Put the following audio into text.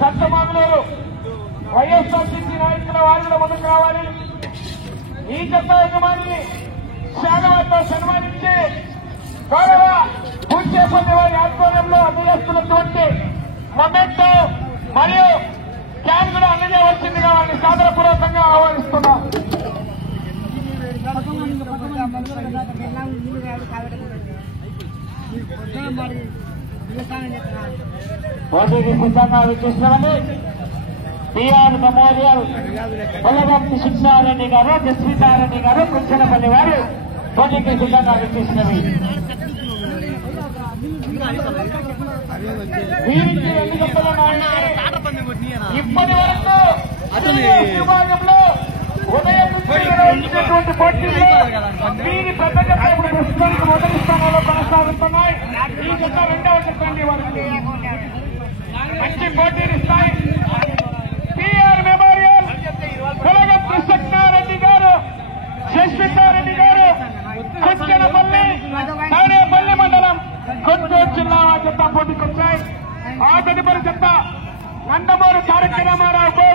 సంతమాగులూరు వైఎస్ఆర్సీపీ నాయకుల వారు కూడా ముందుకు రావాలి. ఈ జత యజమాని శాలవారితో సన్మానించి గౌరవ పూజేపల్లి వారి ఆధ్వర్యంలో అందజేస్తున్నటువంటి మొమెంటో మరియు క్యాన్ కూడా అందజేయవలసిందిగా వారిని సాదరపూర్వకంగా ఆహ్వానిస్తున్నాం. పోటీకి సిద్ధంగా విచ్చేసినామని టీఆర్ మెమోరియల్ పొలగంటి శిక్షారెడ్డి గారు, జస్వితారెడ్డి గారు, కుంచనపల్లి వారు పోటీకి సిద్ధంగా విచ్చేసినవి. వీరికి 2 గంటల ఇప్పటి వరకు విభాగంలో ఉదయం నుంచి నిర్వహించినటువంటి పోటీల్లో వీరి పెద్ద ప్రస్తుతానికి మొదటి స్థానంలో కొనసాగుతున్నాయి. ఈ జత 2వ జత అండి. వారికి మంచి పోటీనిస్తాయి. టీఆర్ మెమోరియల్ పొలగంటి శిక్షారెడ్డి గారు, జస్వితారెడ్డి గారు, కుంచనపల్లి తాడేపల్లి మండలం గుంటూరు జిల్లా జత పోటీకొచ్చాయి. ఆ తదుపరి జత నందమూరి తారక రామారావు